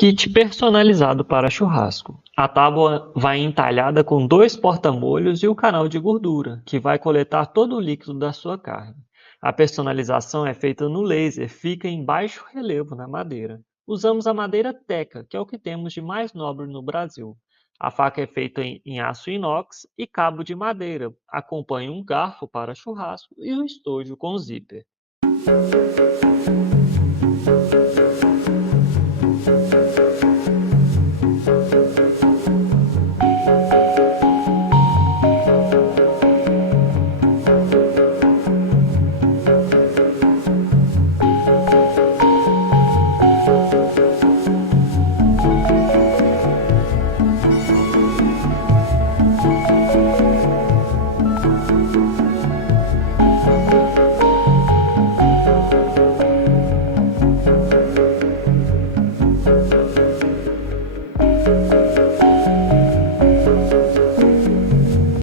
Kit personalizado para churrasco. A tábua vai entalhada com 2 porta-molhos e o canal de gordura, que vai coletar todo o líquido da sua carne. A personalização é feita no laser, fica em baixo relevo na madeira. Usamos a madeira teca, que é o que temos de mais nobre no Brasil. A faca é feita em aço inox e cabo de madeira. Acompanha um garfo para churrasco e um estojo com zíper.